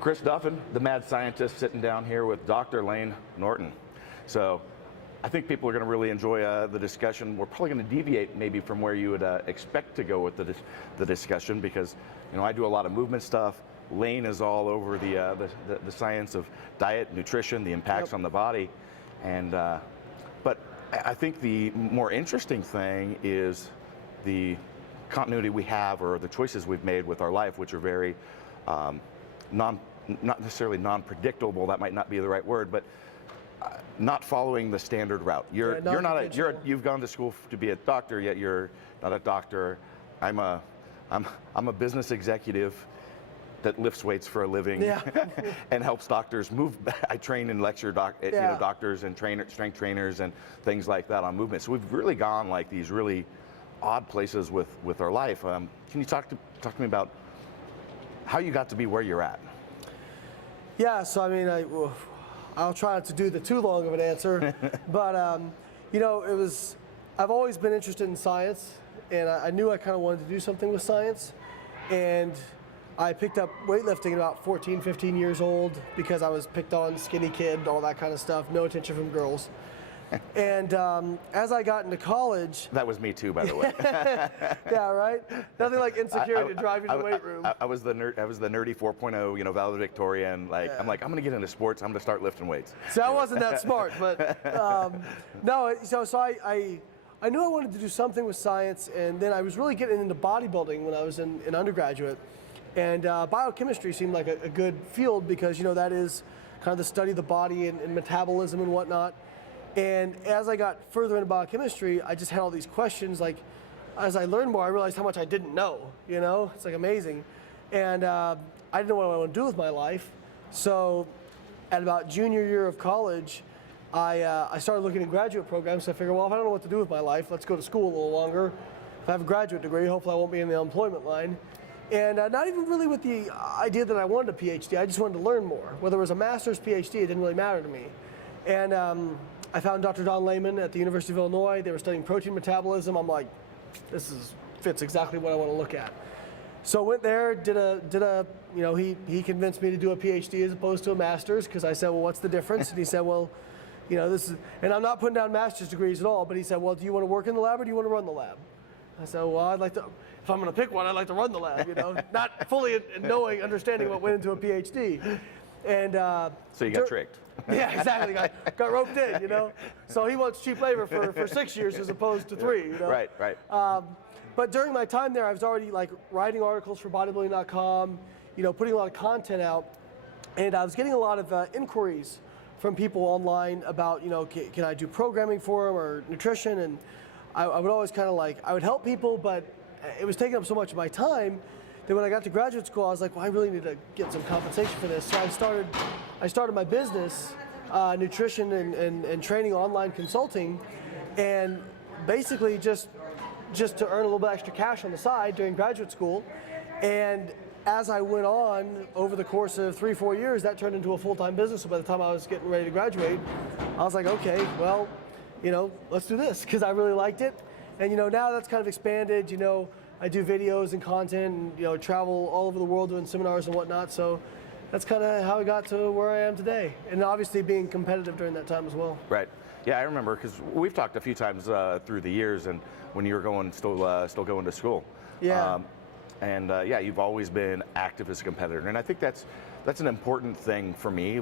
Chris Duffin, the mad scientist, sitting down here with Dr. Layne Norton. So I think people are going to really enjoy the discussion. We're probably going to deviate maybe from where you would expect to go with the discussion, because I do a lot of movement stuff. Layne is all over the science of diet, nutrition, the impacts on the body, and but I think the more interesting thing is the continuity we have, or the choices we've made with our life, which are very not necessarily non-predictable. That might not be the right word, but not following the standard route. You've gone to school to be a doctor, yet you're not a doctor. I'm a business executive that lifts weights for a living and helps doctors move. I train and lecture doctors and strength trainers and things like that on movement. So we've really gone like these really odd places with our life. Can you talk to me about how you got to be where you're at? Yeah, so I mean, I'll try not to do the too long of an answer, but I've always been interested in science, and I knew I kind of wanted to do something with science, and I picked up weightlifting at about 14, 15 years old because I was picked on, skinny kid, all that kind of stuff, no attention from girls. And as I got into college... That was me too, by the way. Yeah, right? Nothing like insecurity to drive you to the weight room. I was the nerdy 4.0, valedictorian. I'm going to get into sports. I'm going to start lifting weights. So I wasn't that smart, but no. So I knew I wanted to do something with science, and then I was really getting into bodybuilding when I was in undergraduate. And biochemistry seemed like a good field because, that is kind of the study of the body and metabolism and whatnot. And as I got further into biochemistry, I just had all these questions. Like, as I learned more, I realized how much I didn't know, It's like amazing. And I didn't know what I wanted to do with my life. So at about junior year of college, I started looking at graduate programs. So I figured, well, if I don't know what to do with my life, let's go to school a little longer. If I have a graduate degree, hopefully I won't be in the unemployment line. And not even really with the idea that I wanted a PhD. I just wanted to learn more. Whether it was a master's, PhD, it didn't really matter to me. And I found Dr. Don Layman at the University of Illinois. They were studying protein metabolism. I'm like, fits exactly what I want to look at. So I went there, he convinced me to do a PhD as opposed to a master's, because I said, well, what's the difference? And he said, well, this is, and I'm not putting down master's degrees at all, but he said, well, do you want to work in the lab or do you want to run the lab? I said, well, I'd like to, if I'm going to pick one, I'd like to run the lab, not fully understanding what went into a PhD. And so you got tricked. Yeah, exactly. Got roped in, So he wants cheap labor for 6 years as opposed to 3. Right. But during my time there, I was already writing articles for bodybuilding.com, putting a lot of content out, and I was getting a lot of inquiries from people online about, can I do programming for them or nutrition? And I would always kind of I would help people, but it was taking up so much of my time. Then when I got to graduate school, I was like, well, I really need to get some compensation for this. So I started my business, nutrition and training online consulting, and basically just to earn a little bit extra cash on the side during graduate school. And as I went on over the course of 3-4 years, that turned into a full-time business. So by the time I was getting ready to graduate, I was like, okay, well, let's do this, because I really liked it. And now that's kind of expanded. I do videos and content and travel all over the world doing seminars and whatnot. So that's kind of how I got to where I am today. And obviously being competitive during that time as well. Right. Yeah, I remember, because we've talked a few times through the years, and when you were still going to school. Yeah. You've always been active as a competitor, and I think that's an important thing for me.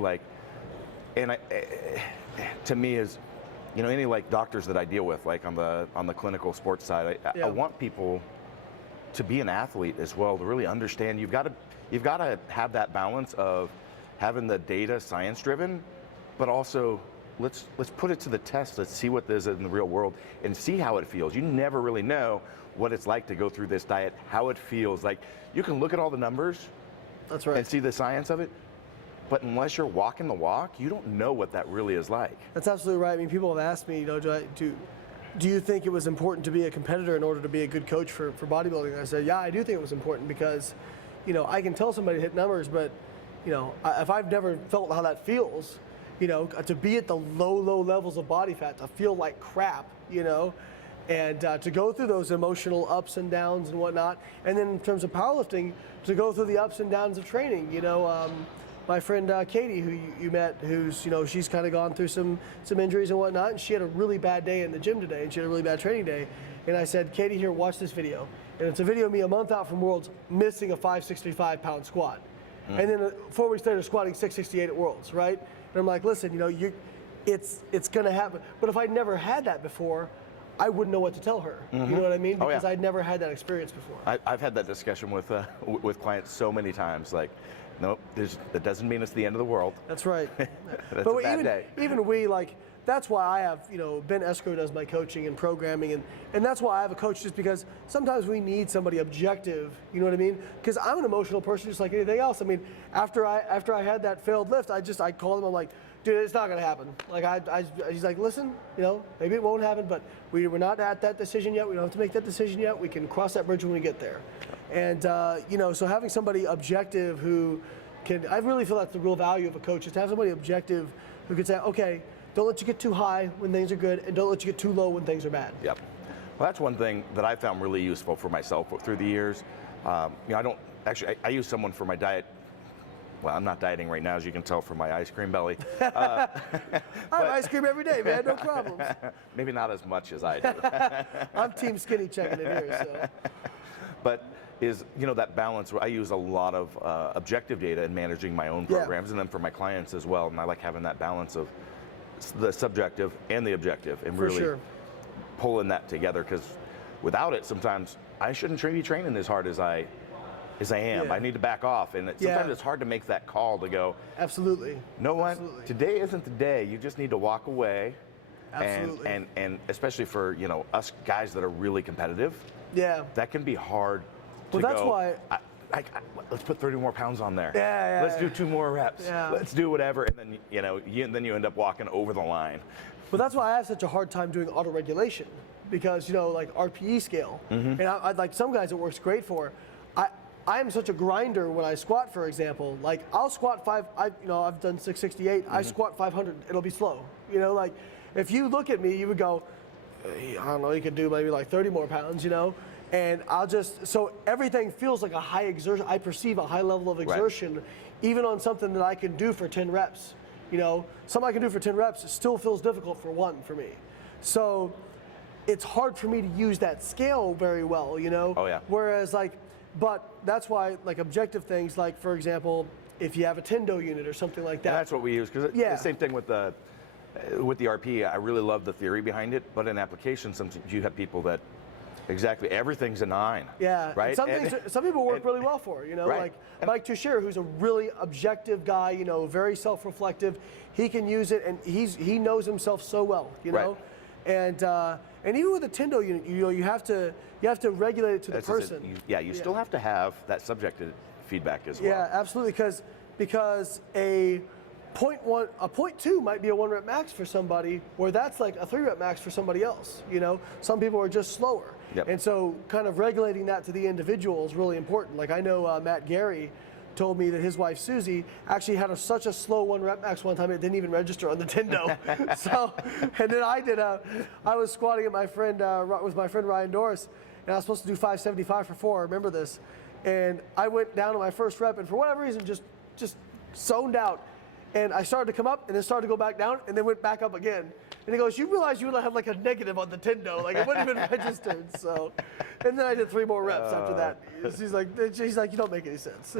To me is, any doctors that I deal with, on the clinical sports side, I want people to be an athlete as well, to really understand you've got to have that balance of having the data science driven, but also let's put it to the test. Let's see what this is in the real world and see how it feels. You never really know what it's like to go through this diet, how it feels. You can look at all the numbers, that's right, and see the science of it, but unless you're walking the walk, you don't know what that really is like. That's absolutely right. I mean, people have asked me, do you think it was important to be a competitor in order to be a good coach for bodybuilding? And I said, yeah, I do think it was important, because, I can tell somebody to hit numbers, but, if I've never felt how that feels, to be at the low levels of body fat, to feel like crap, and to go through those emotional ups and downs and whatnot. And then in terms of powerlifting, to go through the ups and downs of training, my friend Katie, who you met, who's, you know, she's kind of gone through some injuries and whatnot, and she had a really bad day in the gym today, and she had a really bad training day. And I said, Katie, here, watch this video. And it's a video of me a month out from Worlds missing a 565-pound squat. And then 4 weeks later, squatting 668 at Worlds, right? And I'm like, listen, you know, it's going to happen. But if I'd never had that before, I wouldn't know what to tell her. You know what I mean? Because I'd never had that experience before. I've had that discussion with clients so many times. Like, nope, that doesn't mean it's the end of the world. That's right. That's but a bad day. Even we, like, that's why I have, you know, Ben Escrow does my coaching and programming, and that's why I have a coach, just because sometimes we need somebody objective, you know what I mean? Because I'm an emotional person just like anything else. I mean, after I had that failed lift, I called him, I'm like, dude, it's not gonna happen. Like he's like, listen, you know, maybe it won't happen, but we're not at that decision yet. We don't have to make that decision yet. We can cross that bridge when we get there. And you know, so having somebody objective who can, I really feel that's the real value of a coach, is to have somebody objective who can say, okay, don't let you get too high when things are good, and don't let you get too low when things are bad. Yep. Well, that's one thing that I found really useful for myself through the years. You know, I use someone for my diet. Well, I'm not dieting right now, as you can tell from my ice cream belly. I have ice cream every day, man, no problems. Maybe not as much as I do. I'm team skinny checking it here, so. But you know, that balance, I use a lot of objective data in managing my own programs, and then for my clients as well, and I like having that balance of the subjective and the objective, and really pulling that together, because without it, sometimes I shouldn't be training as hard as I am. I need to back off, and sometimes it's hard to make that call to go, absolutely. No one, today isn't the day. You just need to walk away. Absolutely. And especially for, you know, us guys that are really competitive, that can be hard to that's go, why let's put 30 more pounds on there. Let's do 2 more reps. Let's do whatever, and then you end up walking over the line. But that's why I have such a hard time doing auto-regulation, because, you know, like RPE scale, and I'd like some guys it works great for. I am such a grinder when I squat, for example. Like, I'll squat I've done 668. I squat 500. It'll be slow. You know, like, if you look at me, you would go, I don't know, you could do maybe like 30 more pounds, you know? And so everything feels like a high exertion. I perceive a high level of exertion, even on something that I can do for 10 reps. You know, something I can do for 10 reps, it still feels difficult for me. So it's hard for me to use that scale very well, you know? Whereas, like, but that's why, like, objective things, like, for example, if you have a Tendo unit or something like that. And that's what we use, because the same thing with the RP. I really love the theory behind it, but in application, sometimes you have people that everything's a 9. Right. Some people work really well for, you know, like Mike Tuchscherer, who's a really objective guy, you know, very self-reflective. He can use it, and he knows himself so well, you know. And even with a Tendo unit, you know, you have to regulate it to the person. You still have to have that subjective feedback as well. Yeah, absolutely, because a 0.2 might be a 1 rep max for somebody, where that's like a 3 rep max for somebody else. You know, some people are just slower, and so kind of regulating that to the individual is really important. Like, I know Matt Gary told me that his wife Susie actually had such a slow 1 rep max one time it didn't even register on the Tendo. So, and then I was squatting at with my friend Ryan Doris, and I was supposed to do 575 for 4. I remember this, and I went down to my first rep, and for whatever reason just zoned out, and I started to come up, and then started to go back down, and then went back up again. And he goes, you realize you would have like a negative on the Tendo, like it wouldn't even registered. So, and then I did 3 more reps after that. She's like, you don't make any sense.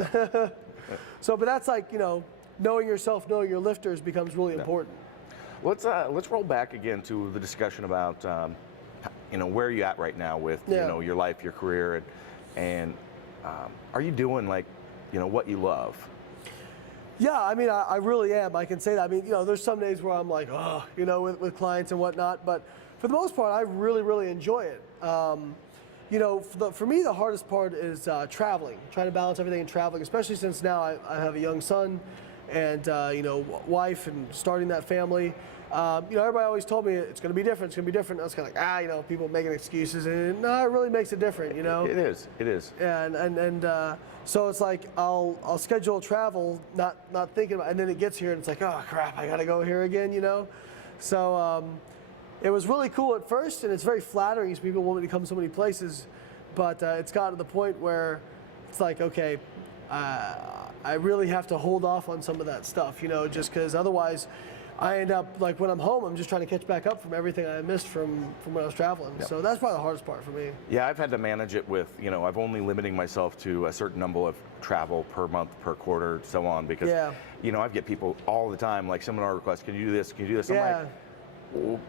So, but that's like, you know, knowing yourself, knowing your lifters becomes really important. Let's roll back again to the discussion about, you know, where are you at right now with you know, your life, your career, and are you doing, like, you know, what you love? Yeah, I mean, I really am. I can say that. I mean, you know, there's some days where I'm like, oh, you know, with clients and whatnot. But for the most part, I really, really enjoy it. You know, for me, the hardest part is traveling, trying to balance everything in traveling, especially since now I have a young son and, you know, wife and starting that family. You know, everybody always told me it's going to be different. It's going to be different. I was kind of like, you know, people making excuses, and no, it really makes it different. You know, it is. It is. And so it's like I'll schedule travel, not thinking about, and then it gets here and it's like, oh crap, I got to go here again. You know, so it was really cool at first, and it's very flattering because people want me to come so many places, but it's gotten to the point where it's like, okay, I really have to hold off on some of that stuff, you know, just because otherwise I end up, like when I'm home, I'm just trying to catch back up from everything I missed from when I was traveling. Yep. So that's probably the hardest part for me. Yeah, I've had to manage it with, you know, I've only limiting myself to a certain number of travel per month, per quarter, so on, because, you know, I get people all the time, like seminar requests, can you do this, can you do this? I'm like, well,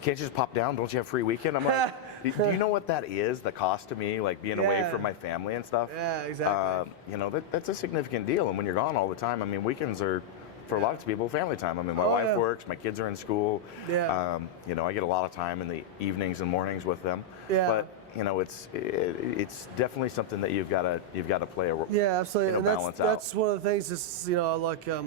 can't you just pop down? Don't you have free weekend? I'm like, do you know what that is, the cost to me, like being away from my family and stuff? Yeah, exactly. You know, that's a significant deal, and when you're gone all the time, I mean, weekends are, for a lot of people, family time. I mean, my wife works, my kids are in school. Yeah. You know, I get a lot of time in the evenings and mornings with them. Yeah. But you know, it's definitely something that you've got to play a absolutely. You know, and balance out. That's one of the things. Is, you know, like I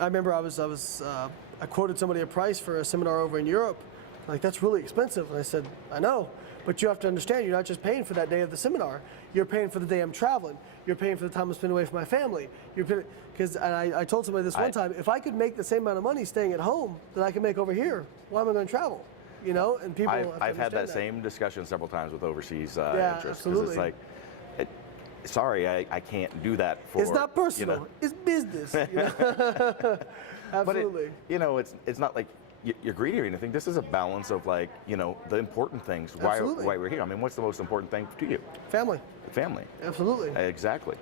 remember I quoted somebody a price for a seminar over in Europe. Like, that's really expensive. And I said, I know, but you have to understand, you're not just paying for that day of the seminar. You're paying for the day I'm traveling. You're paying for the time I spend away from my family. Because I told somebody this one time, if I could make the same amount of money staying at home that I can make over here, why am I going to travel? You know, and people. I've had that same discussion several times with overseas interests. Absolutely. It's like, sorry, I can't do that for. It's not personal. You know. It's business. You know? Absolutely. But you know, it's not like you're greedy or anything. This is a balance of, like, you know, the important things. Why we're here. I mean, what's the most important thing to you? Family. Family. Absolutely. Exactly.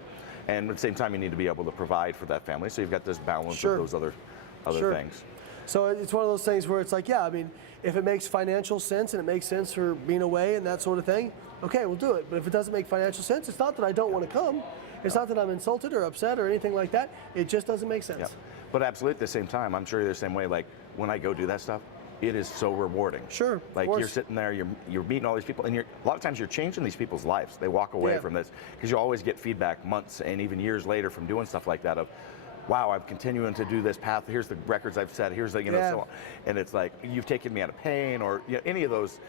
And at the same time, you need to be able to provide for that family. So you've got this balance of those other things. So it's one of those things where it's like, yeah, I mean, if it makes financial sense and it makes sense for being away and that sort of thing, okay, we'll do it. But if it doesn't make financial sense, it's not that I don't want to come. It's not that I'm insulted or upset or anything like that. It just doesn't make sense. Yeah. But absolutely, at the same time, I'm sure you're the same way. Like, when I go do that stuff, it is so rewarding. Sure. Like, you're sitting there, you're meeting all these people, and a lot of times you're changing these people's lives. They walk away from this, because you always get feedback months and even years later from doing stuff like that of, wow, I'm continuing to do this path. Here's the records I've set. Here's the, you know, so on. And it's like, you've taken me out of pain, or, you know, any of those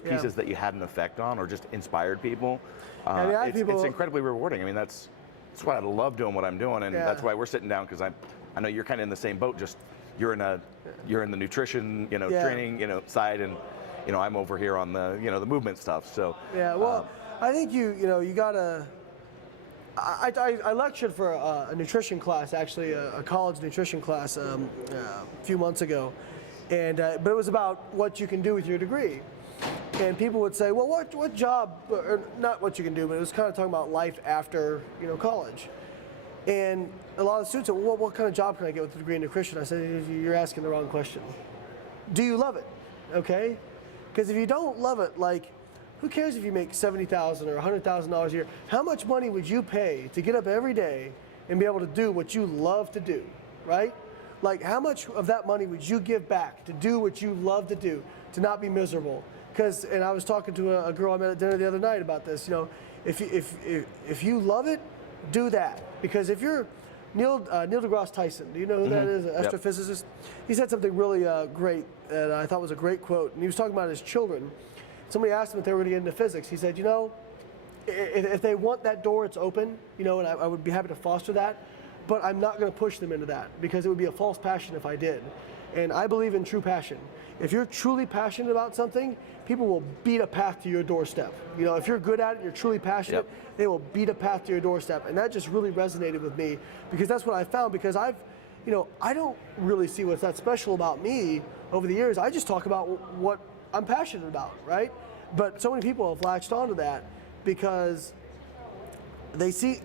pieces that you had an effect on, or just inspired people. It's incredibly rewarding. I mean, that's why I love doing what I'm doing, and that's why we're sitting down, because I know you're kind of in the same boat. Just you're in the nutrition, you know, training, you know, side, and you know, I'm over here on the, you know, the movement stuff. So well, I think you gotta. I lectured for a nutrition class, actually, a college nutrition class a few months ago, and but it was about what you can do with your degree. And people would say, well, what job, or not what you can do, but it was kind of talking about life after, you know, college. And a lot of the students said, well, what kind of job can I get with a degree in nutrition? I said, you're asking the wrong question. Do you love it? Okay? Because if you don't love it, like, who cares if you make $70,000 or $100,000 a year? How much money would you pay to get up every day and be able to do what you love to do, right? Like, how much of that money would you give back to do what you love to do, to not be miserable? Because, and I was talking to a girl I met at dinner the other night about this, you know, if you love it, do that. Because if you're Neil deGrasse Tyson, do you know who that is? An astrophysicist? He said something really great that I thought was a great quote. And he was talking about his children. Somebody asked him if they were going to get into physics. He said, you know, if they want that door, it's open, you know, and I would be happy to foster that. But I'm not going to push them into that, because it would be a false passion if I did. And I believe in true passion. If you're truly passionate about something, people will beat a path to your doorstep. You know, if you're good at it, you're truly passionate, they will beat a path to your doorstep. And that just really resonated with me, because that's what I found. Because you know, I don't really see what's that special about me over the years. I just talk about what I'm passionate about, right? But so many people have latched onto that because they see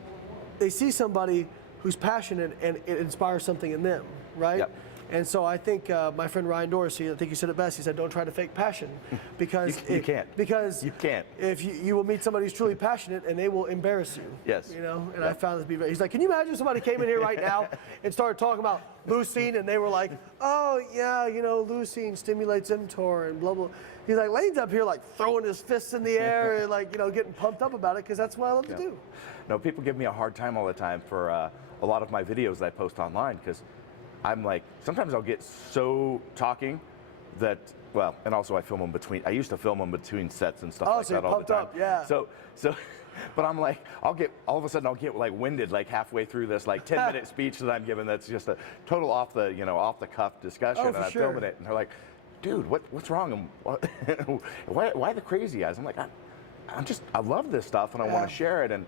somebody who's passionate and it inspires something in them, right? Yep. And so I think my friend Ryan Dorsey, I think he said it best. He said, "Don't try to fake passion, because you can't. Because you can't. If you will meet somebody who's truly passionate, and they will embarrass you. Yes. You know. And I found this to be very. He's like, "Can you imagine if somebody came in here right now and started talking about leucine, and they were like, oh yeah, you know, leucine stimulates mTOR and blah blah." He's like, Layne's up here like throwing his fists in the air and like, you know, getting pumped up about it, because that's what I love to do. No, people give me a hard time all the time for a lot of my videos that I post online, because I'm like, sometimes I'll get so talking that, well, and also I film them between, I used to film them between sets and stuff like that all the time. Up, yeah. So, but I'm like, all of a sudden I'll get like winded like halfway through this like 10-minute speech that I'm giving that's just a total off the cuff discussion, and I'm filming it, and they're like, dude, what's wrong? And why the crazy eyes? I'm like, I love this stuff and I want to share it, and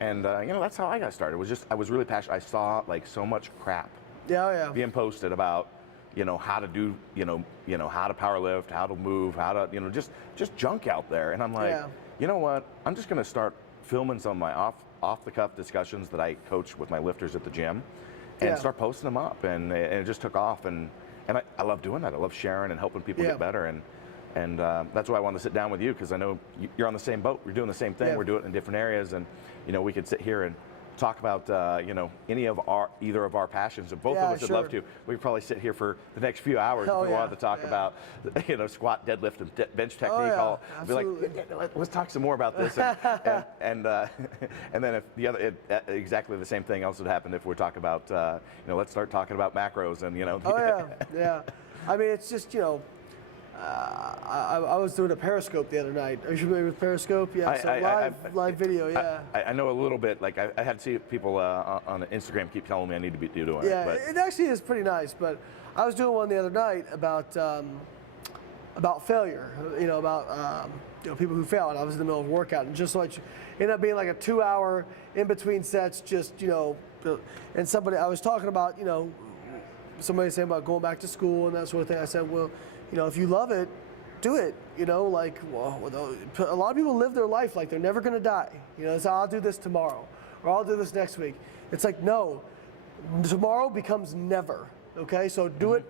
you know, that's how I got started. It was just I was really passionate. I saw like so much crap being posted about, you know, how to do, you know, how to power lift, how to move, how to, you know, just junk out there. And I'm like, you know what? I'm just going to start filming some of my off the cuff discussions that I coach with my lifters at the gym, and start posting them up. And it just took off. And I love doing that. I love sharing and helping people get better. And that's why I wanted to sit down with you, because I know you're on the same boat. We're doing the same thing. We're doing it in different areas, and you know, we could sit here and talk about you know, either of our passions. If both of us would love to, we could probably sit here for the next few hours if we wanted to talk about, you know, squat, deadlift, and bench technique. I'll be like, let's talk some more about this. And then if the other, exactly the same thing else would happen if we're talking about, you know, let's start talking about macros and, you know. I mean, it's just, you know, I was doing a Periscope the other night. Are you familiar with Periscope? Live video. I know a little bit. Like I had to see people on Instagram keep telling me I need to be doing it. Yeah, it actually is pretty nice. But I was doing one the other night about failure. You know, about you know, people who fail. And I was in the middle of a workout, and just like ended up being like a 2-hour in between sets. Just, you know, and I was talking about, you know, somebody saying about going back to school and that sort of thing. I said, well, you know, if you love it, do it. You know, like, well, a lot of people live their life like they're never going to die. You know, so I'll do this tomorrow, or I'll do this next week. It's like, no, tomorrow becomes never. Okay, so do it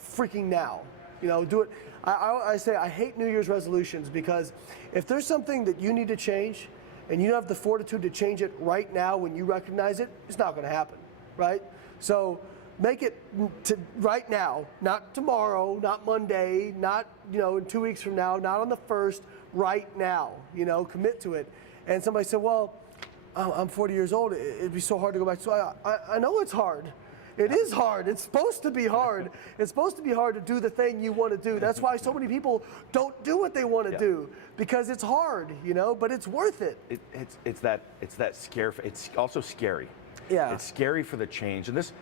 freaking now. You know, do it. I say I hate New Year's resolutions, because if there's something that you need to change and you don't have the fortitude to change it right now when you recognize it, it's not going to happen, right? So make it to right now, not tomorrow, not Monday, not, you know, in 2 weeks from now, not on the 1st, right now, you know, commit to it. And somebody said, well, I'm 40 years old, it'd be so hard to go back to school. I know it's hard. It is hard. It's supposed to be hard. It's supposed to be hard to do the thing you want to do. That's why so many people don't do what they want to do, because it's hard, you know, but it's worth it. It's that scare. It's also scary. Yeah. It's scary for the change. And this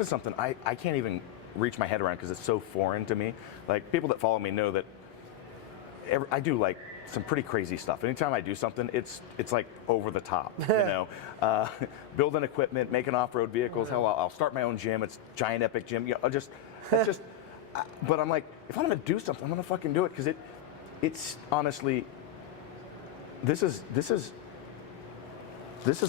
is something I can't even reach my head around, because it's so foreign to me. Like, people that follow me know that I do like some pretty crazy stuff. Anytime I do something, it's like over the top, you know. Building equipment, making off-road vehicles. Hell, I'll start my own gym. It's giant epic gym. You know, but I'm like, if I'm gonna do something, I'm gonna fucking do it, because it's honestly, this is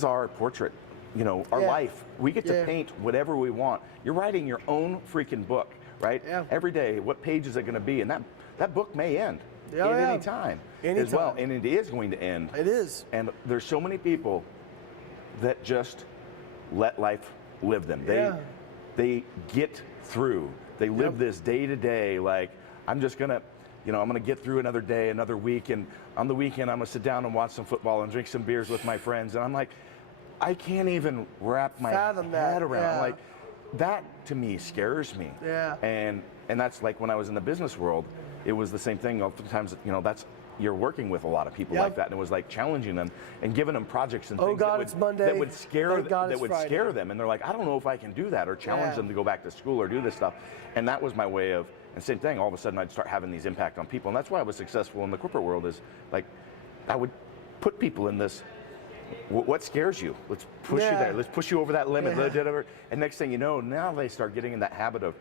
our portrait. You know, our life. We get to paint whatever we want. You're writing your own freaking book, right? Every day, what page is it going to be? And that book may end at any time as well. And it is going to end. It is. And there's so many people that just let life live them. They get through. They live this day to day, like, I'm just going to, you know, I'm going to get through another day, another week. And on the weekend, I'm going to sit down and watch some football and drink some beers with my friends. And I'm like, I can't even wrap my head around. Like, that to me scares me. And that's like when I was in the business world, it was the same thing. Oftentimes, you know, you're working with a lot of people like that, and it was like challenging them and giving them projects and things that would scare them. And they're like, I don't know if I can do that, or challenge them to go back to school or do this stuff. And that was my way of, and same thing, all of a sudden I'd start having these impact on people. And that's why I was successful in the corporate world, is like, I would put people in this, what scares you? Let's push you there. Let's push you over that limit. And next thing you know, now they start getting in that habit of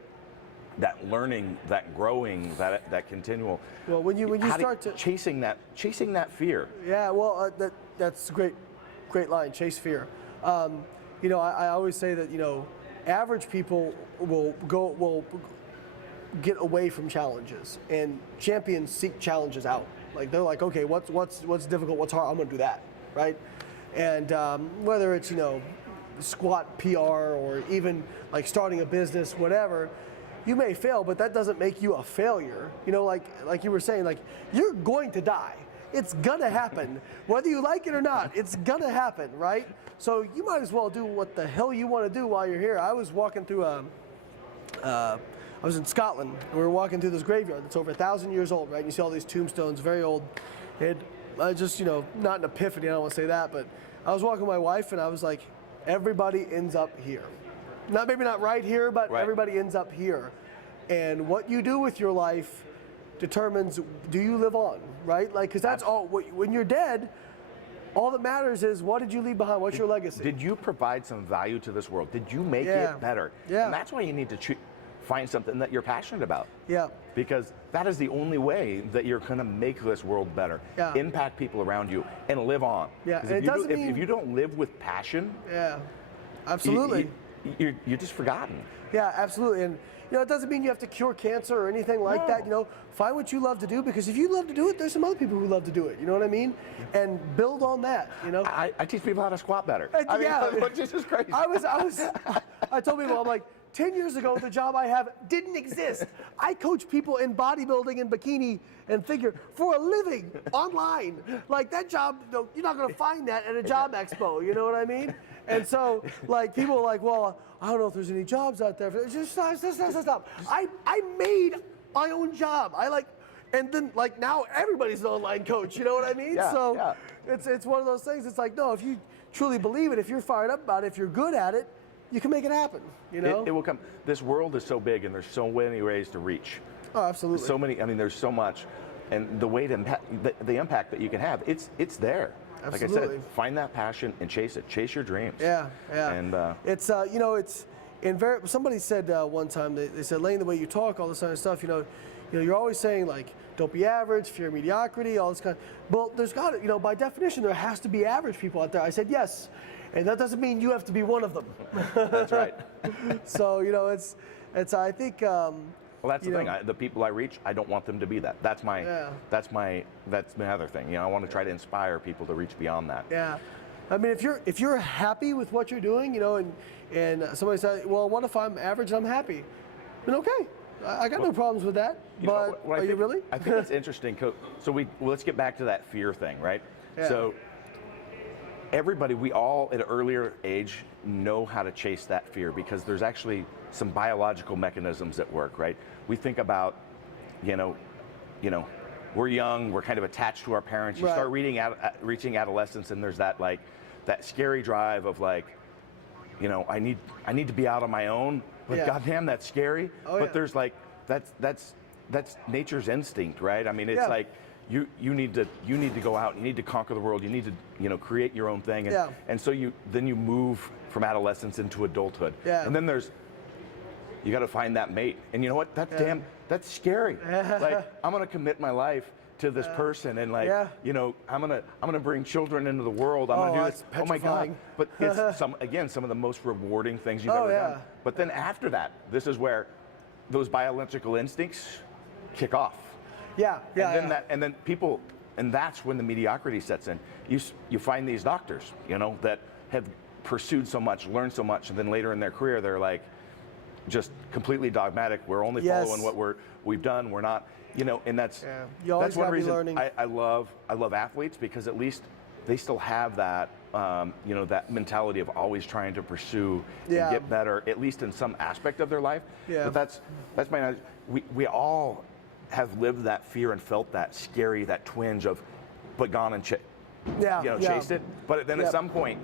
that learning, that growing, that continual. Well, when you start to chasing that fear. Yeah, well, that's a great line. Chase fear. You know, I always say that, you know, average people will get away from challenges, and champions seek challenges out. Like, they're like, okay, what's difficult? What's hard? I'm gonna do that, right? And whether it's, you know, squat PR, or even like starting a business, whatever, you may fail, but that doesn't make you a failure. You know, like you were saying, like, you're going to die. It's gonna happen. Whether you like it or not, it's gonna happen, right? So you might as well do what the hell you want to do while you're here. I was walking through I was in Scotland, and we were walking through this graveyard that's over 1,000 years old, right? And you see all these tombstones, very old. And I just, you know, not an epiphany, I don't want to say that, but I was walking with my wife, and I was like, everybody ends up here. Maybe not right here, but everybody ends up here. And what you do with your life determines, do you live on, right? Like, because that's all, when you're dead, all that matters is, what did you leave behind? What's your legacy? Did you provide some value to this world? Did you make Yeah. it better? Yeah. And that's why you need to find something that you're passionate about. Yeah. Because that is the only way that you're going to make this world better, Yeah. impact people around you, and live on. Yeah, 'Cause and if it you doesn't mean- if you don't live with passion, Yeah, absolutely. you're just forgotten. Yeah, absolutely. And it doesn't mean you have to cure cancer or anything like that. Find what you love to do, because if you love to do it, there's some other people who love to do it. You know what I mean? And build on that. I teach people how to squat better. Yeah. Which is just crazy. I told people, I'm like, 10 years ago, the job I have didn't exist. I coach people in bodybuilding and bikini and figure for a living online. Like, that job, you're not going to find that at a job expo. You know what I mean? And so, like, people are like, well, I don't know if there's any jobs out there. Just stop. I made my own job. And then, like, now everybody's an online coach. You know what I mean? Yeah, so yeah. it's one of those things. It's like, no, if you truly believe it, if you're fired up about it, if you're good at it, you can make it happen. It will come. This world is so big, and there's so many ways to reach. Oh, absolutely. So many. I mean, there's so much, and the way to impact, the impact that you can have, it's there. Absolutely. Like I said, find that passion and chase it. Chase your dreams. Yeah, yeah. And it's somebody said one time, they said, Layne, the way you talk, all this kind of stuff, you're always saying, like, don't be average, fear mediocrity, all this kind of. Well, there's got to, by definition, there has to be average people out there. I said yes, and that doesn't mean you have to be one of them. That's right. So it's I think. Well, that's the thing. The people I reach, I don't want them to be that. That's my other thing. I want to try to inspire people to reach beyond that. Yeah, I mean, if you're happy with what you're doing, and somebody says, well, what if I'm average and I'm happy? Then okay, I got no problems with that. But are you really? I think it's interesting. So let's get back to that fear thing, right? Yeah. So everybody, we all at an earlier age know how to chase that fear, because there's actually some biological mechanisms at work, right? We think about, we're young, we're kind of attached to our parents. You Right. start reaching adolescence, and there's that scary drive of like, I need to be out on my own, but Yeah. goddamn, that's scary. Oh, but yeah. there's like that's nature's instinct, right? I mean, it's Yeah. like you need to go out, you need to conquer the world, you need to create your own thing, and Yeah. and so you move from adolescence into adulthood, Yeah. and then you got to find that mate, and you know what? That's scary. Like, I'm gonna commit my life to this person, and like, Yeah. I'm gonna bring children into the world. I'm gonna do that's this. Oh my God! petrifying. But it's some of the most rewarding things you've ever yeah. done. But then after that, this is where those biological instincts kick off. Yeah, yeah. And then and then people, and that's when the mediocrity sets in. You find these doctors, that have pursued so much, learned so much, and then later in their career, they're like, just completely dogmatic. We're only Yes. following what we've done. We're not, and that's You always that's one gotta be reason learning. I love athletes, because at least they still have that that mentality of always trying to pursue Yeah. and get better, at least in some aspect of their life. Yeah. But that's my we all have lived that fear and felt that scary, that twinge of, but gone and chased it. But then at some point,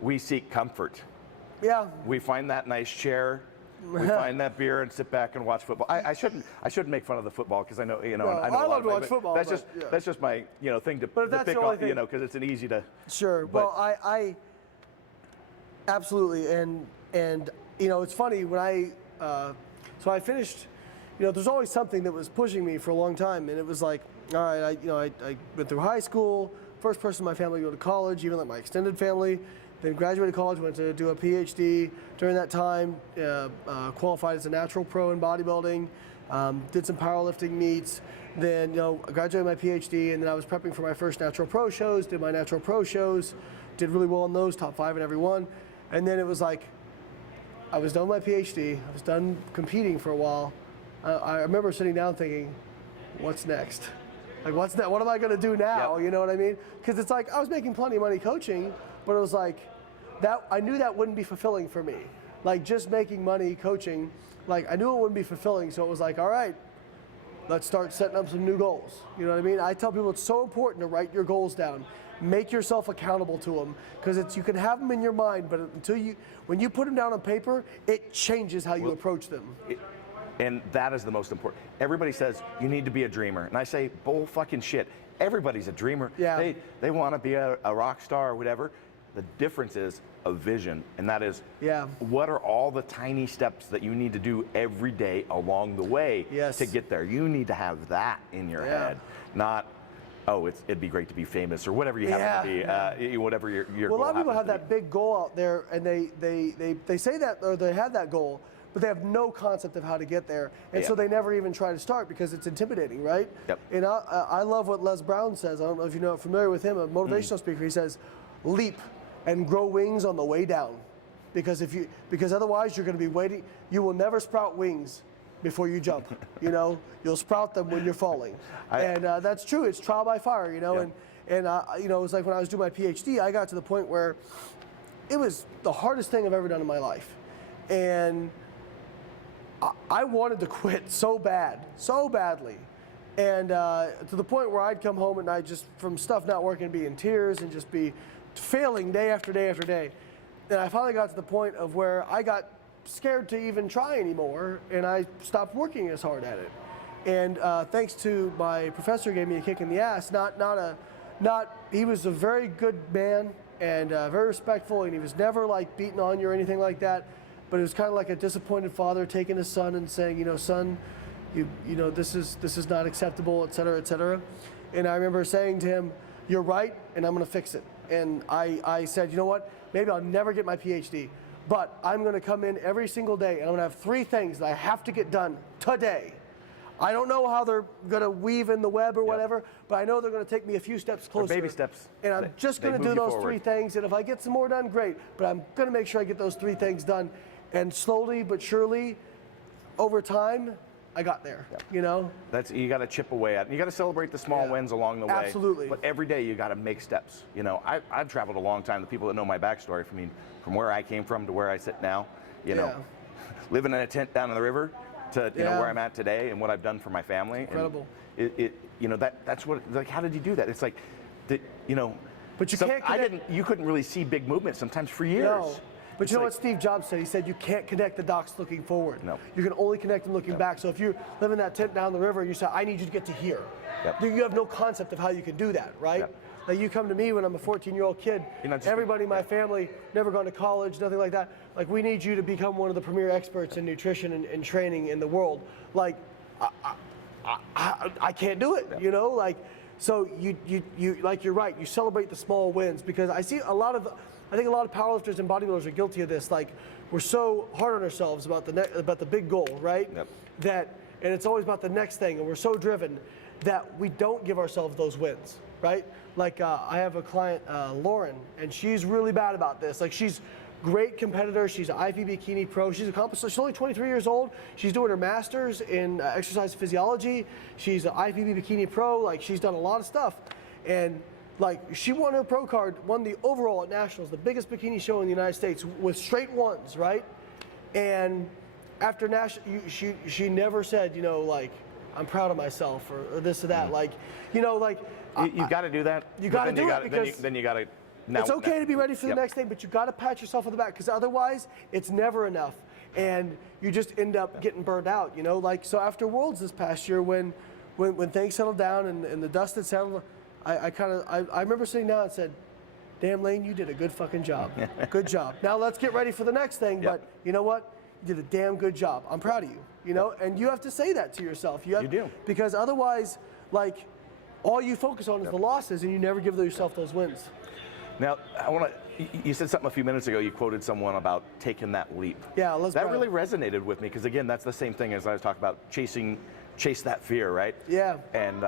we seek comfort. Yeah. We find that nice chair, we find that beer, and sit back and watch football. I shouldn't make fun of the football, because I know I know I a lot love of to watch football. That's but, that's just my thing to But if that's pick the only on, thing- because it's an easy to. Sure. But- Well, I absolutely, and it's funny when I finished. There's always something that was pushing me for a long time, and it was like, all right, I went through high school, first person in my family to go to college, even like my extended family. Then graduated college, went to do a PhD. During that time, qualified as a natural pro in bodybuilding, did some powerlifting meets. Then, I graduated my PhD, and then I was prepping for my first natural pro shows, did my natural pro shows, did really well in those, top 5 in every one. And then it was like, I was done with my PhD, I was done competing for a while. I remember sitting down thinking, what's next? Like, what's that? What am I going to do now? Yep. You know what I mean? Because it's like, I was making plenty of money coaching, but it was like, that I knew that wouldn't be fulfilling for me. Like, just making money coaching, like, I knew it wouldn't be fulfilling. So it was like, all right, let's start setting up some new goals. You know what I mean? I tell people it's so important to write your goals down. Make yourself accountable to them, because you can have them in your mind, but when you put them down on paper, it changes how you approach them. And that is the most important. Everybody says you need to be a dreamer, and I say bull fucking shit. Everybody's a dreamer. Yeah. They want to be a rock star or whatever. The difference is a vision, and that is what are all the tiny steps that you need to do every day along the way to get there. You need to have that in your head, not, oh, it'd be great to be famous or whatever you happen to be, whatever your well, a lot of people have to that big goal out there, and they say that, or they have that goal, but they have no concept of how to get there, and so they never even try to start because it's intimidating, right? Yep. And I love what Les Brown says. I don't know if you're familiar with him, a motivational speaker. He says, leap and grow wings on the way down, because otherwise you're going to be waiting. You will never sprout wings before you jump. You know, you'll sprout them when you're falling, and that's true. It's trial by fire. You know, and you know, it was like when I was doing my PhD, I got to the point where it was the hardest thing I've ever done in my life, and I wanted to quit so badly, and to the point where I'd come home at night just from stuff not working, be in tears and just be failing day after day after day. And I finally got to the point of where I got scared to even try anymore, and I stopped working as hard at it. And thanks to my professor, who gave me a kick in the ass. He was a very good man and very respectful, and he was never like beating on you or anything like that. But it was kind of like a disappointed father taking his son and saying, you know, son, you know, this is not acceptable, et cetera, et cetera. And I remember saying to him, you're right, and I'm going to fix it. And I said, you know what, maybe I'll never get my PhD, but I'm going to come in every single day, and I'm going to have 3 things that I have to get done today. I don't know how they're going to weave in the web or whatever, but I know they're going to take me a few steps closer. Or baby steps. And I'm just going to do those 3 things, and if I get some more done, great. But I'm going to make sure I get those 3 things done. And slowly but surely, over time, I got there, you know? You got to chip away at it. You got to celebrate the small wins along the way. Absolutely. But every day you got to make steps. You know, I've traveled a long time. The people that know my backstory, from where I came from to where I sit now, you know, living in a tent down on the river to you know where I'm at today and what I've done for my family. Incredible. And you know, that's what, like, how did you do that? It's like, you know, but you can't you couldn't really see big movements sometimes for years. No. But you know what Steve Jobs said? He said you can't connect the dots looking forward. No. You can only connect them looking back. So if you live in that tent down the river and you say, I need you to get to here, you have no concept of how you can do that, right? Like you come to me when I'm a 14-year-old kid, everybody in my family, never gone to college, nothing like that. Like, we need you to become one of the premier experts in nutrition and training in the world. Like, I can't do it, you know? Like, so you like, you're right, you celebrate the small wins, because I think a lot of powerlifters and bodybuilders are guilty of this. Like, we're so hard on ourselves about the big goal, right? And it's always about the next thing, and we're so driven that we don't give ourselves those wins, right? Like, I have a client, Lauren, and she's really bad about this. Like, she's a great competitor. She's an IP bikini pro. She's accomplished. She's only 23 years old. She's doing her master's in exercise physiology. She's an IFBB bikini pro. Like, she's done a lot of stuff, and like, she won her pro card, won the overall at Nationals, the biggest bikini show in the United States, with straight ones, right? And after National, she never said, you know, like, I'm proud of myself or this or that. Like, you know, like, you got to do that. You got to do it, because then you got to. It's okay to be ready for the next thing, but you got to pat yourself on the back, because otherwise it's never enough, and you just end up getting burned out. You know, like, so after Worlds this past year, when things settled down and the dust had settled, I remember sitting down and said, damn, Layne, you did a good fucking job. Good job. Now let's get ready for the next thing. But you know what? You did a damn good job. I'm proud of you. You know, and you have to say that to yourself. You do. Because otherwise, like, all you focus on is the losses, and you never give yourself those wins. Now, you said something a few minutes ago. You quoted someone about taking that leap. Yeah, that really resonated with me, because again, that's the same thing as I was talking about, chase that fear, right? Yeah. And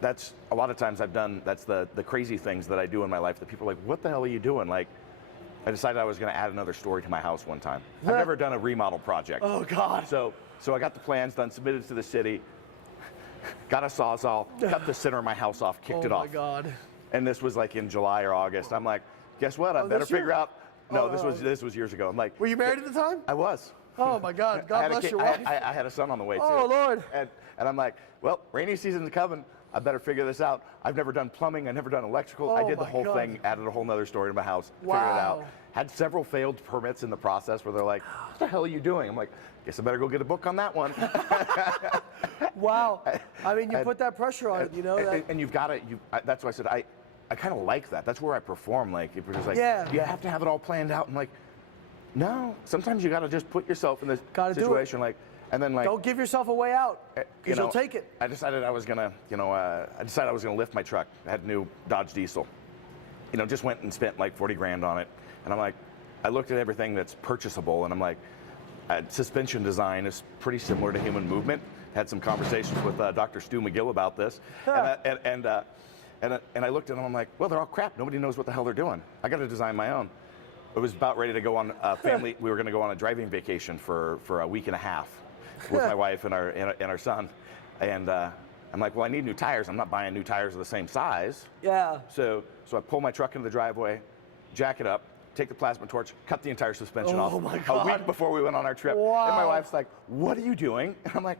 that's a lot of times I've done. That's the crazy things that I do in my life that people are like, what the hell are you doing? Like, I decided I was going to add another story to my house one time. I've never done a remodel project. Oh God. So I got the plans done, submitted to the city, got a sawzall, cut the center of my house off, kicked it off. Oh my God. And this was like in July or August. I'm like, guess what? I better figure out. No, this was years ago. I'm like, were you married at the time? I was. Oh my God. God bless your wife. I had a son on the way too. Oh Lord. And I'm like, well, rainy season's coming. I better figure this out. I've never done plumbing. I've never done electrical. I did the whole thing, added a whole nother story to my house, figured it out. Had several failed permits in the process where they're like, what the hell are you doing? I'm like, guess I better go get a book on that one. Wow. I mean, you put that pressure on it, you know? And you've got to, that's why I said, I kind of like that. That's where I perform. Like, if you're just like, Yeah. you have to have it all planned out. And like, no, sometimes you got to just put yourself in this situation. Like, and then like, don't give yourself a way out, because you'll take it. I decided I was gonna, lift my truck. I had a new Dodge Diesel. Just went and spent like 40 grand on it. And I'm like, I looked at everything that's purchasable, and I'm like, suspension design is pretty similar to human movement. Had some conversations with Dr. Stu McGill about this, and I looked at them. I'm like, well, they're all crap. Nobody knows what the hell they're doing. I got to design my own. I was about ready to go on a family. We were going to go on a driving vacation for a week and a half with my wife and our son, and I'm like, well, I need new tires. I'm not buying new tires of the same size. Yeah. So I pull my truck into the driveway, jack it up, take the plasma torch, cut the entire suspension off. Oh my God. A week before we went on our trip. Wow. And my wife's like, what are you doing? And I'm like,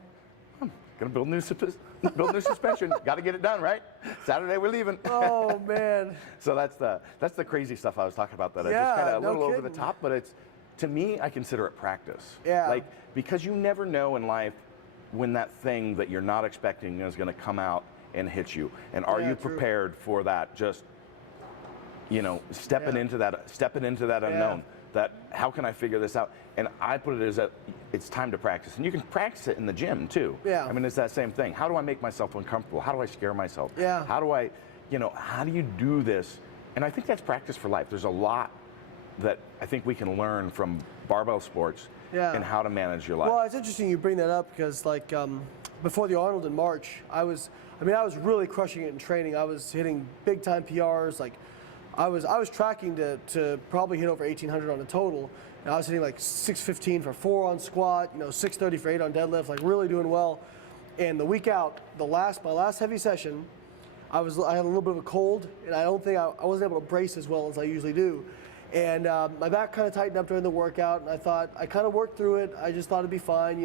I'm gonna build new suspension. Got to get it done, right? Saturday we're leaving. Oh man. So that's the crazy stuff I was talking about. That I Yeah, just kind of a no little over kidding. the top, but it's, to me, I consider it practice. Yeah. Like, because you never know in life when that thing that you're not expecting is going to come out and hit you. And are Yeah, you true. prepared for that? Just stepping into that unknown. That, how can I figure this out? And I put it as that it's time to practice. And you can practice it in the gym too. Yeah. I mean, it's that same thing. How do I make myself uncomfortable? How do I scare myself? Yeah. How do I, how do you do this? And I think that's practice for life. There's a lot that I think we can learn from barbell sports and how to manage your life. Well, it's interesting you bring that up, because like before the Arnold in March, I was really crushing it in training. I was hitting big time PRs. Like I was tracking to probably hit over 1,800 on the total. And I was hitting like 615 for 4 on squat, 630 for 8 on deadlift, like really doing well. And the week out, my last heavy session, I had a little bit of a cold, and I don't think I wasn't able to brace as well as I usually do. And my back kind of tightened up during the workout, and I thought, I kind of worked through it. I just thought it'd be fine,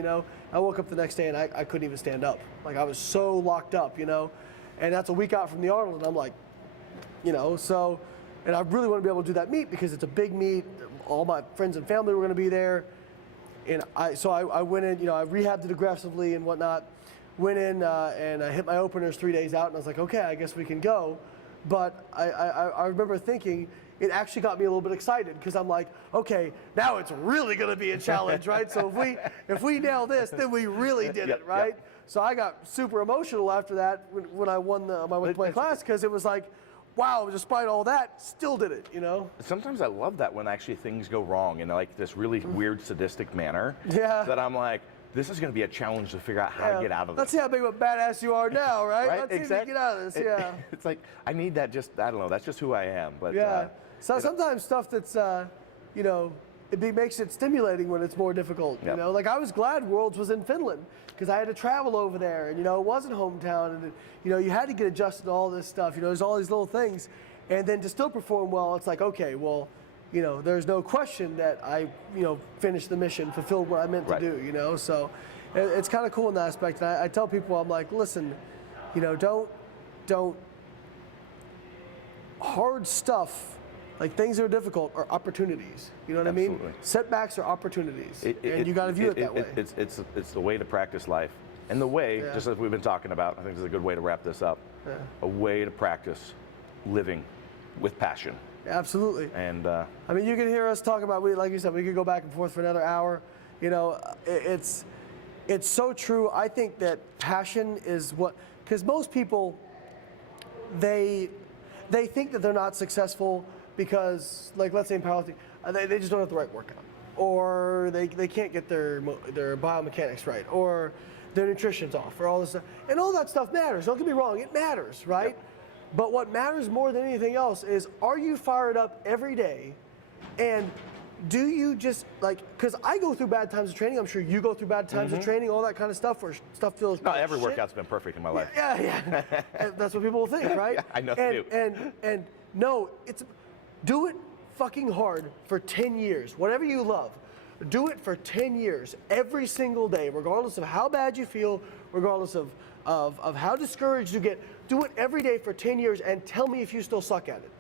I woke up the next day and I couldn't even stand up. Like I was so locked up, and that's a week out from the Arnold, and I'm like, so, and I really want to be able to do that meet because it's a big meet. All my friends and family were going to be there. And I went in, I rehabbed it aggressively and whatnot. Went in and I hit my openers 3 days out, and I was like, okay, I guess we can go. But I remember thinking, it actually got me a little bit excited, because I'm like, okay, now it's really going to be a challenge, right? So if we nail this, then we really did it, right? Yep. So I got super emotional after that when I won my class, because it was like, wow, despite all that, still did it, Sometimes I love that when actually things go wrong in like this really weird sadistic manner. Yeah. That I'm like, this is going to be a challenge to figure out how to get out of this. Let's see how big of a badass you are now, right? Right? Let's see if you Exactly. get out of this, yeah. It's like, I need that, I don't know, that's just who I am. But Yeah. So sometimes stuff that's, it makes it stimulating when it's more difficult. Yep. Like I was glad Worlds was in Finland, because I had to travel over there, and it wasn't hometown, and you had to get adjusted to all this stuff. There's all these little things, and then to still perform well, it's like, okay, well, there's no question that I finished the mission, fulfilled what I meant to do. So it's kind of cool in that aspect. And I tell people, I'm like, listen, don't hard stuff. Like things that are difficult are opportunities. You know what I mean? Absolutely. Setbacks are opportunities, and you got to view it that way. It's the way to practice life, and the way, just as we've been talking about, I think this is a good way to wrap this up. Yeah. A way to practice living with passion. Absolutely. And I mean, you can hear us talk about, like you said, we could go back and forth for another hour. It's so true. I think that passion is because most people, they think that they're not successful because, like, let's say in powerlifting, they just don't have the right workout, or they can't get their biomechanics right, or their nutrition's off, or all this stuff. And all that stuff matters. Don't get me wrong, it matters, right? Yep. But what matters more than anything else is, are you fired up every day? And do you just, because I go through bad times of training, I'm sure you go through bad times of training, all that kind of stuff, where stuff feels not every shit. workout's been perfect in my life. Yeah. And that's what people will think, right? Yeah, I know they do. And no, do it fucking hard for 10 years. Whatever you love, do it for 10 years, every single day, regardless of how bad you feel, regardless of how discouraged you get. Do it every day for 10 years, and tell me if you still suck at it.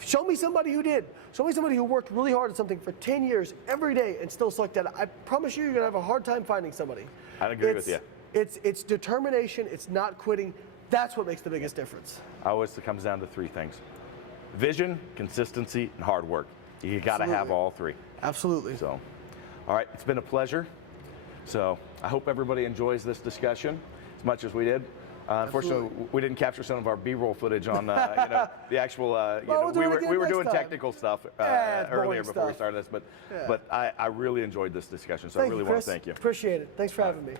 Show me somebody who did. Show me somebody who worked really hard at something for 10 years every day and still sucked at it. I promise you're gonna have a hard time finding somebody. I agree with you. It's determination, it's not quitting. That's what makes the biggest difference. Always it comes down to three things: vision, consistency, and hard work. You got to have all three. Absolutely. So, all right, it's been a pleasure. So I hope everybody enjoys this discussion as much as we did. Unfortunately, we didn't capture some of our B-roll footage on the actual. We were doing technical stuff earlier before we started this, but I really enjoyed this discussion. So I really want to thank you. Appreciate it. Thanks for having me.